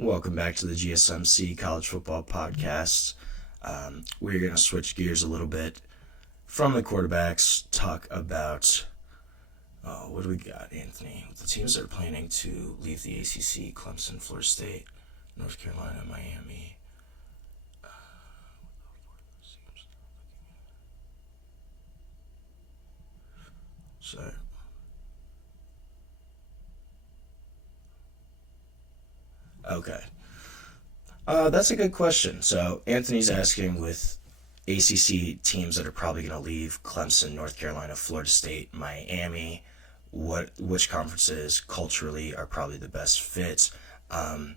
Welcome back to the GSMC College Football Podcast. We're going to switch gears a little bit from the quarterbacks, talk about, what do we got, Anthony? The teams that are planning to leave the ACC: Clemson, Florida State, North Carolina, Miami. So, okay. That's a good question. So, Anthony's asking with ACC teams that are probably going to leave: Clemson, North Carolina, Florida State, Miami. Which conferences culturally are probably the best fit? Um,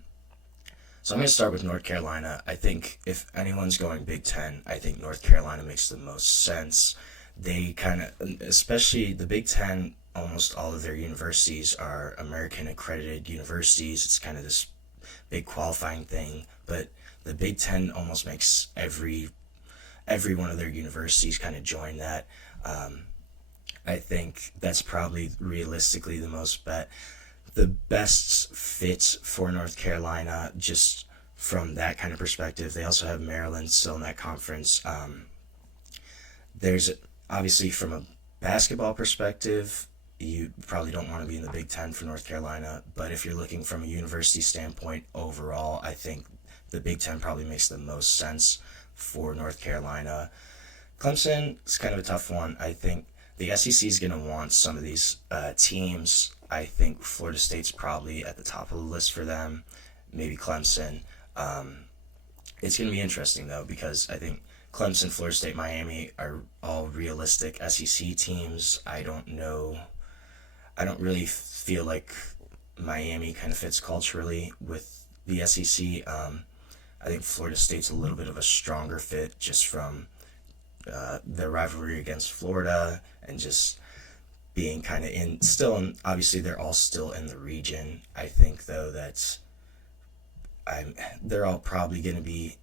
so I'm going to start with North Carolina. I think if anyone's going Big Ten, I think North Carolina makes the most sense. They kind of, especially the Big Ten, almost all of their universities are American accredited universities. It's kind of this big qualifying thing, but the Big Ten almost makes every one of their universities kind of join that. Um, I think that's probably realistically the best fit for North Carolina, just from that kind of perspective. They also have Maryland still in that conference. There's obviously, from a basketball perspective, you probably don't want to be in the Big Ten for North Carolina, but if you're looking from a university standpoint overall, I think the Big Ten probably makes the most sense for North Carolina. Clemson is kind of a tough one. I think the SEC is going to want some of these teams. I think Florida State's probably at the top of the list for them, maybe Clemson. Um, it's going to be interesting, though, because I think Clemson, Florida State, Miami are all realistic SEC teams. I don't know. I don't really feel like Miami kind of fits culturally with the SEC. I think Florida State's a little bit of a stronger fit just from their rivalry against Florida and just being kind of obviously they're all still in the region. I think though that they're all probably going to be,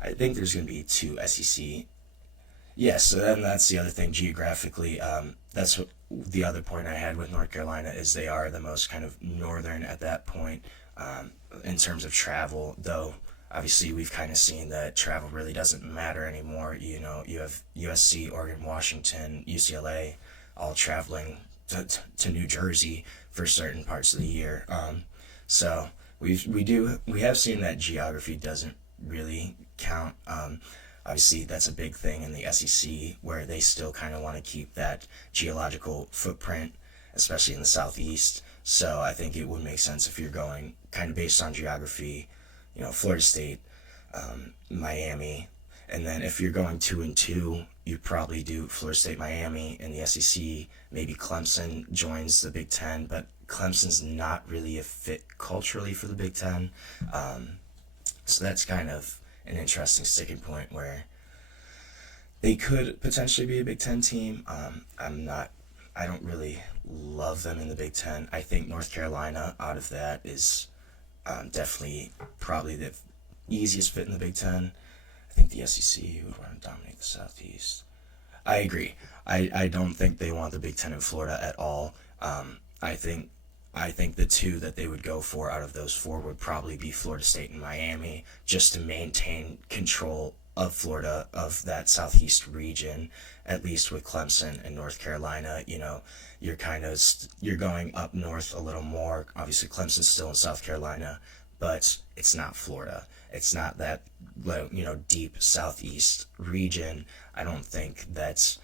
I think there's going to be two SEC. Yes, so then that's the other thing geographically. That's the other point I had with North Carolina is they are the most kind of northern at that point, in terms of travel, though obviously we've kind of seen that travel really doesn't matter anymore. You know, you have USC, Oregon, Washington, UCLA all traveling to New Jersey for certain parts of the year. So we have seen that geography doesn't really count. Obviously, that's a big thing in the SEC where they still kind of want to keep that geological footprint, especially in the southeast. So I think it would make sense if you're going kind of based on geography, Florida State, Miami, and then if you're going 2-2, you probably do Florida State, Miami in the SEC. Maybe Clemson joins the Big Ten, but Clemson's not really a fit culturally for the Big Ten. So that's kind of an interesting sticking point where they could potentially be a Big Ten team. I don't really love them in the Big Ten. I think North Carolina out of that is definitely probably the easiest fit in the Big Ten. I think the SEC would want to dominate the Southeast. I agree. I don't think they want the Big Ten in Florida at all. I think the two that they would go for out of those four would probably be Florida State and Miami, just to maintain control of Florida, of that southeast region, at least with Clemson and North Carolina. You're going up north a little more. Obviously, Clemson's still in South Carolina, but it's not Florida. It's not that deep southeast region. I don't think that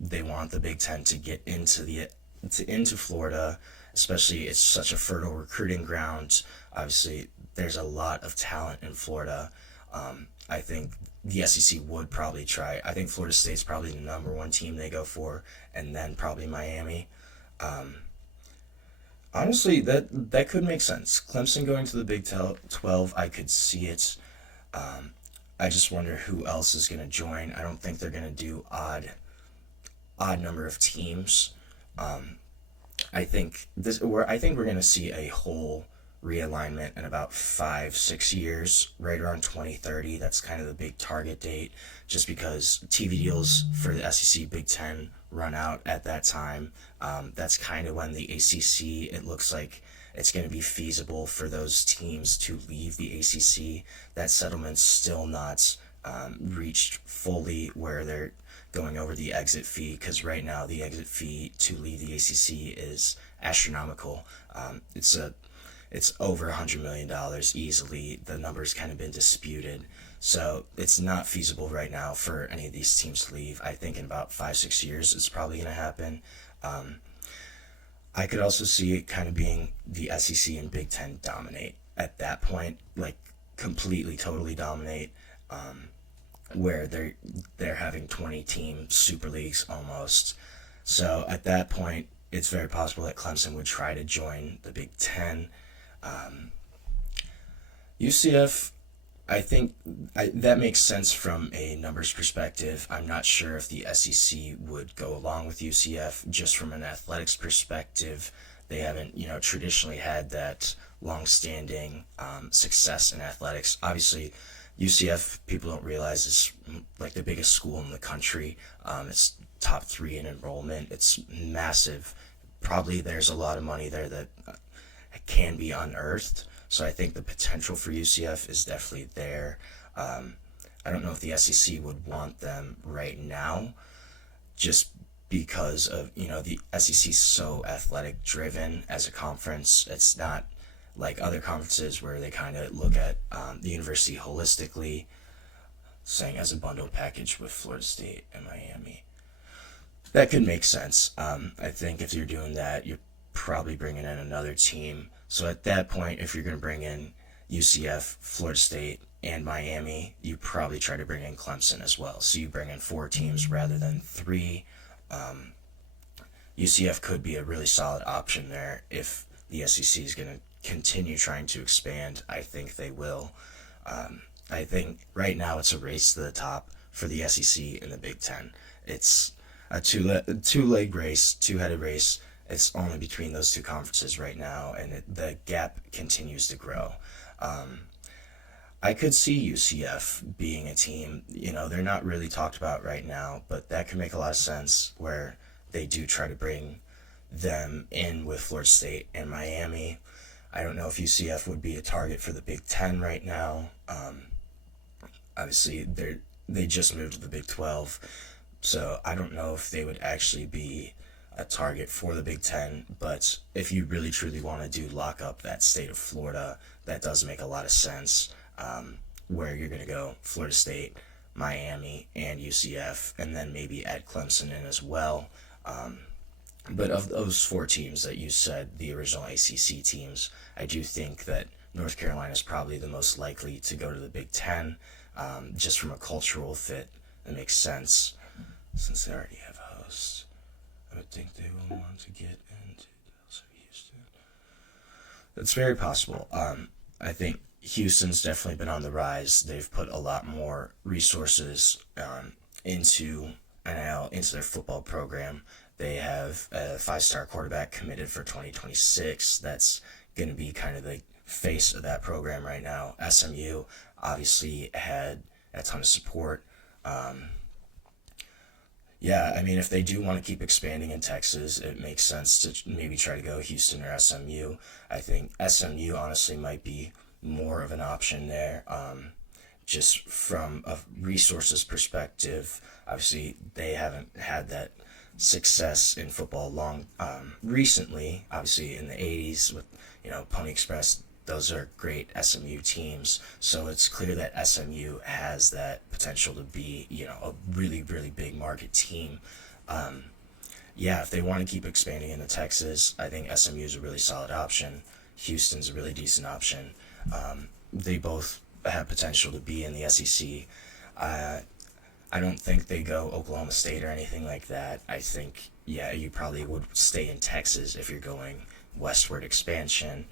they want the Big Ten to get into Florida, especially it's such a fertile recruiting ground. Obviously, there's a lot of talent in Florida. I think the SEC would probably try. I think Florida State's probably the number one team they go for, and then probably Miami. Um, Honestly, that could make sense. Clemson going to the Big 12, I could see it. I just wonder who else is going to join. I don't think they're going to do odd number of teams. Um, I think we're going to see a whole realignment in about 5-6 years, right around 2030. That's kind of the big target date, just because TV deals for the SEC Big Ten run out at that time. That's kind of when the ACC, it looks like, it's going to be feasible for those teams to leave the ACC. That settlement's still not reached fully where they're going over the exit fee, because right now the exit fee to leave the ACC is astronomical. It's over $100 million easily. The number's kind of been disputed. So it's not feasible right now for any of these teams to leave. I think in about 5-6 years it's probably going to happen. I could also see it kind of being the SEC and Big Ten dominate at that point, like completely, totally dominate, where they're having 20-team super leagues almost. So at that point, it's very possible that Clemson would try to join the Big Ten. UCF, I think that makes sense from a numbers perspective. I'm not sure if the SEC would go along with UCF just from an athletics perspective. They haven't, traditionally had that long-standing success in athletics. Obviously, UCF, people don't realize, is like the biggest school in the country. It's top 3 in enrollment. It's massive. Probably there's a lot of money there that can be unearthed. So I think the potential for UCF is definitely there. I don't know if the SEC would want them right now, just because of, the SEC is so athletic driven as a conference. It's not like other conferences where they kind of look at the university holistically, saying as a bundle package with Florida State and Miami. That could make sense. I think if you're doing that, you're probably bringing in another team. So at that point, if you're going to bring in UCF, Florida State, and Miami, you probably try to bring in Clemson as well. So you bring in 4 teams rather than 3. UCF could be a really solid option there if the SEC is going to continue trying to expand. I think they will. I think right now it's a race to the top for the SEC and the Big Ten. It's a two-leg race, two-headed race. It's only between those two conferences right now, and the gap continues to grow. I could see UCF being a team, they're not really talked about right now, but that could make a lot of sense where they do try to bring them in with Florida State and Miami. I don't know if UCF would be a target for the Big Ten right now. Obviously, they just moved to the Big 12, so I don't know if they would actually be a target for the Big Ten. But if you really truly want to do lock up that state of Florida, that does make a lot of sense, where you're going to go Florida State, Miami, and UCF, and then maybe add Clemson in as well. But of those 4 teams that you said, the original ACC teams, I do think that North Carolina is probably the most likely to go to the Big Ten, just from a cultural fit. That makes sense. Since they already have a host, I would think they will want to get into Dallas or Houston. That's very possible. I think Houston's definitely been on the rise. They've put a lot more resources into NIL, into their football program. They have a 5-star quarterback committed for 2026. That's going to be kind of the face of that program right now. SMU obviously had a ton of support. If they do want to keep expanding in Texas, it makes sense to maybe try to go Houston or SMU. I think SMU honestly might be more of an option there, just from a resources perspective. Obviously, they haven't had that success in football recently. Obviously, in the 80s with Pony Express, those are great SMU teams. So it's clear that SMU has that potential to be a really, really big market team. If they want to keep expanding into Texas, I think SMU is a really solid option. Houston's a really decent option. They both have potential to be in the SEC. I don't think they go Oklahoma State or anything like that. I think, you probably would stay in Texas if you're going westward expansion.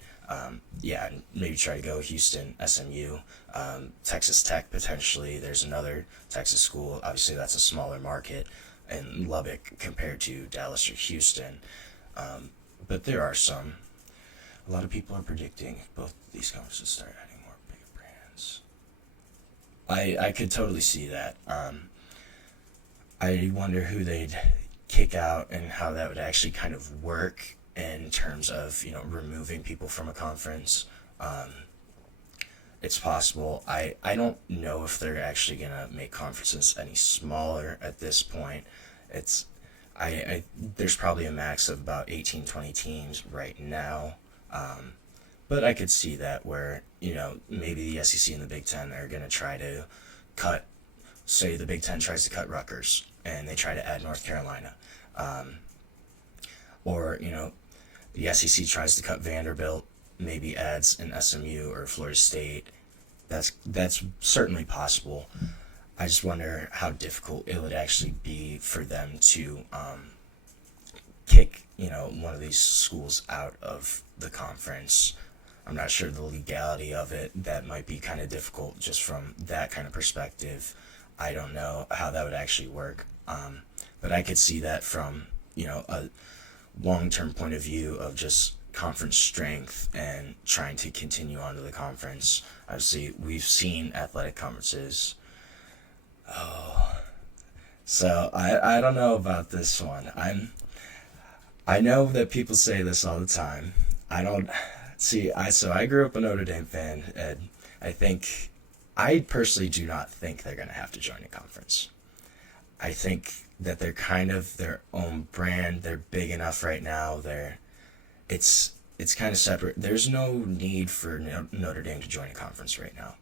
Maybe try to go Houston, SMU, Texas Tech potentially. There's another Texas school. Obviously, that's a smaller market in Lubbock compared to Dallas or Houston. But there are some. A lot of people are predicting both these conferences start adding more big brands. I could totally see that. I wonder who they'd kick out and how that would actually kind of work in terms of, removing people from a conference. It's possible. I don't know if they're actually going to make conferences any smaller at this point. It's there's probably a max of about 18, 20 teams right now. But I could see that where, maybe the SEC and the Big Ten are going to try to cut, say the Big Ten tries to cut Rutgers and they try to add North Carolina. Or, the SEC tries to cut Vanderbilt, maybe adds an SMU or Florida State. That's certainly possible. I just wonder how difficult it would actually be for them to kick, one of these schools out of the conference. I'm not sure the legality of it. That might be kind of difficult just from that kind of perspective. I don't know how that would actually work. But I could see that from, a long-term point of view of just conference strength and trying to continue on to the conference. Obviously, we've seen athletic conferences. So I don't know about this one. I know that people say this all the time. I don't see. I grew up a Notre Dame fan, and I personally do not think they're going to have to join a conference. I think that they're kind of their own brand. They're big enough right now. It's kind of separate. There's no need for Notre Dame to join a conference right now.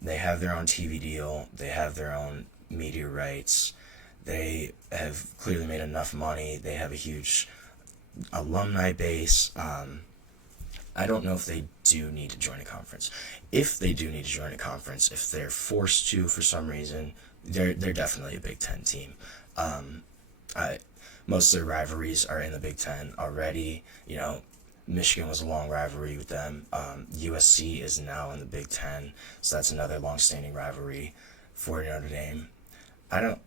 They have their own TV deal. They have their own media rights. They have clearly made enough money. They have a huge alumni base. I don't know if they do need to join a conference. If they do need to join a conference, if they're forced to for some reason, they're definitely a Big Ten team. Most of their rivalries are in the Big Ten already. Michigan was a long rivalry with them. USC is now in the Big Ten, so that's another long-standing rivalry for Notre Dame. I don't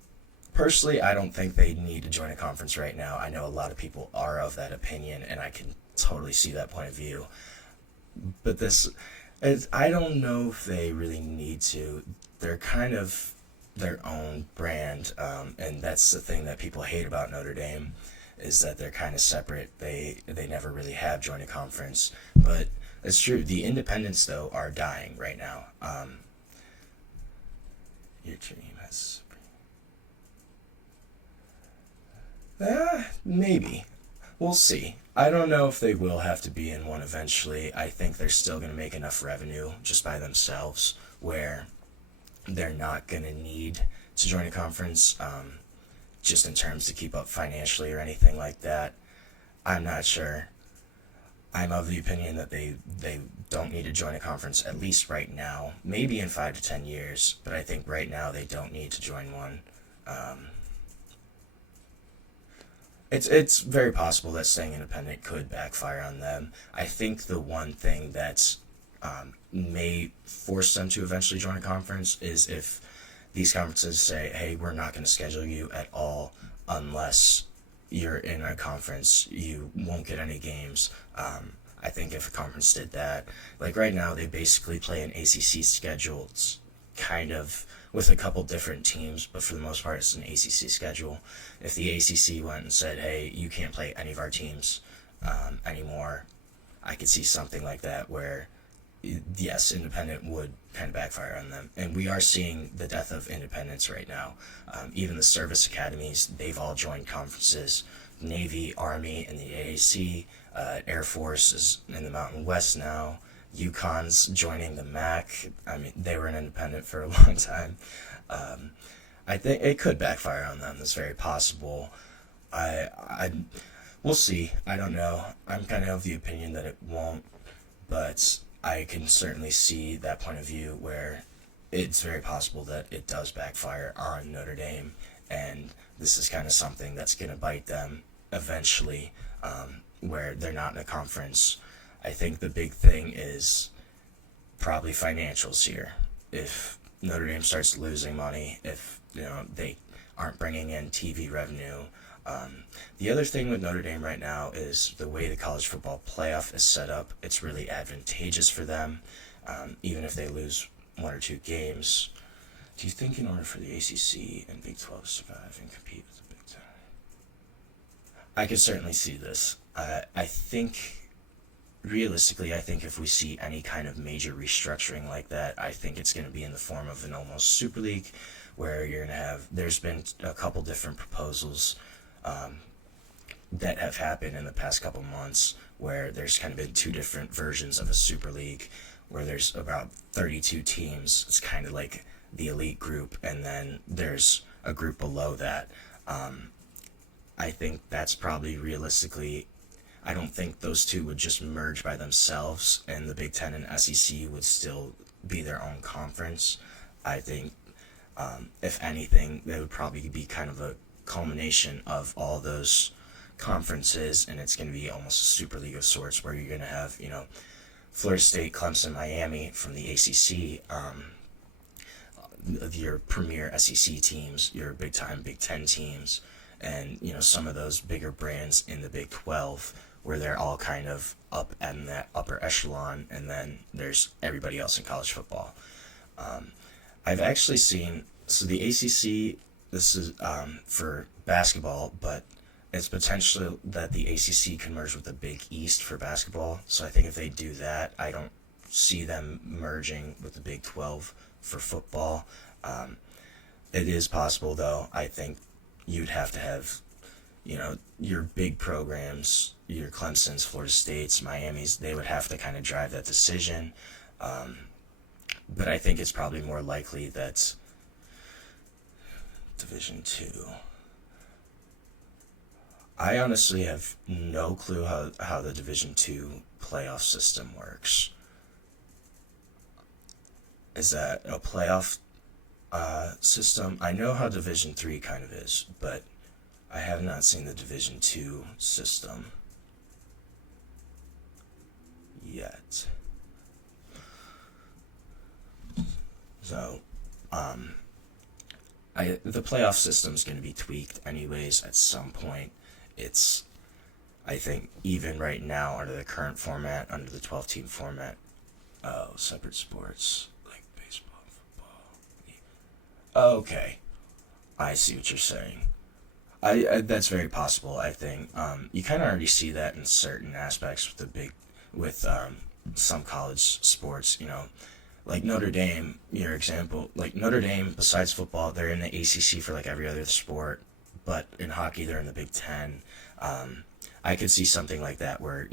think they need to join a conference right now. I know a lot of people are of that opinion, and I can totally see that point of view. But I don't know if they really need to. They're kind of their own brand, and that's the thing that people hate about Notre Dame, is that they're kind of separate. They never really have joined a conference. But it's true. The independents, though, are dying right now. Your team has... maybe. We'll see. I don't know if they will have to be in one eventually. I think they're still going to make enough revenue just by themselves where they're not going to need to join a conference, just in terms to keep up financially or anything like that. I'm not sure. I'm of the opinion that they don't need to join a conference, at least right now. Maybe in 5 to 10 years, but I think right now they don't need to join one. It's very possible that staying independent could backfire on them. I think the one thing that may force them to eventually join a conference is if these conferences say, hey, we're not going to schedule you at all unless you're in a conference. You won't get any games. I think if a conference did that, like right now, they basically play an ACC schedule. It's kind of with a couple different teams, but for the most part, it's an ACC schedule. If the ACC went and said, hey, you can't play any of our teams anymore, I could see something like that where, yes, independent would kind of backfire on them. And we are seeing the death of independence right now. Even the service academies, they've all joined conferences. Navy, Army, and the AAC. Air Force is in the Mountain West now. UConn's joining the MAC. I mean, they were an independent for a long time. I think it could backfire on them. That's very possible. We'll see. I don't know. I'm kind of the opinion that it won't, but I can certainly see that point of view where it's very possible that it does backfire on Notre Dame, and this is kind of something that's going to bite them eventually, where they're not in a conference. I think the big thing is probably financials here. If Notre Dame starts losing money, if they aren't bringing in TV revenue. The other thing with Notre Dame right now is the way the college football playoff is set up. It's really advantageous for them, even if they lose 1 or 2 games. Do you think in order for the ACC and Big 12 to survive and compete with the Big Ten? I could certainly see this. I think realistically, I think if we see any kind of major restructuring like that, I think it's going to be in the form of an almost super league, where you're going to have. There's been a couple different proposals that have happened in the past couple months, where there's kind of been two different versions of a super league, where there's about 32 teams. It's kind of like the elite group, and then there's a group below that. I think that's probably realistically. I don't think those two would just merge by themselves, and the Big Ten and SEC would still be their own conference. I think, if anything, they would probably be kind of a culmination of all those conferences, and it's going to be almost a super league of sorts, where you're going to have, Florida State, Clemson, Miami from the ACC, of your premier SEC teams, your big time Big Ten teams, and some of those bigger brands in the Big 12, where they're all kind of up in that upper echelon, and then there's everybody else in college football. I've actually seen, so the ACC, this is for basketball, but it's potential that the ACC can merge with the Big East for basketball. So I think if they do that, I don't see them merging with the Big 12 for football. It is possible, though. I think you'd have to have, your big programs, your Clemson's, Florida State's, Miami's, they would have to kind of drive that decision. But I think it's probably more likely that Division Two. I honestly have no clue how the Division Two playoff system works. Is that a playoff system? I know how Division Three kind of is, but I have not seen the Division Two system yet. So, the playoff system is going to be tweaked anyways at some point. It's, I think, even right now under the current format, under the 12-team format, separate sports like baseball, football. Okay, I see what you're saying. I that's very possible. I think you kind of already see that in certain aspects with some college sports. Like Notre Dame, your example. Like Notre Dame, besides football, they're in the ACC for like every other sport, but in hockey they're in the Big Ten. I could see something like that where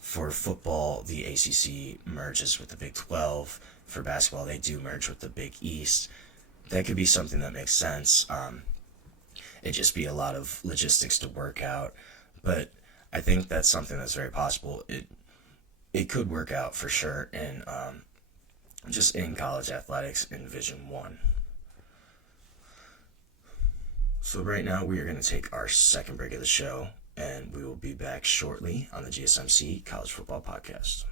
for football the ACC merges with the Big 12. For basketball they do merge with the Big East. That could be something that makes sense. It'd just be a lot of logistics to work out, but I think that's something that's very possible. It could work out for sure in just in college athletics in Division 1. So right now we are going to take our second break of the show, and we will be back shortly on the GSMC College Football Podcast.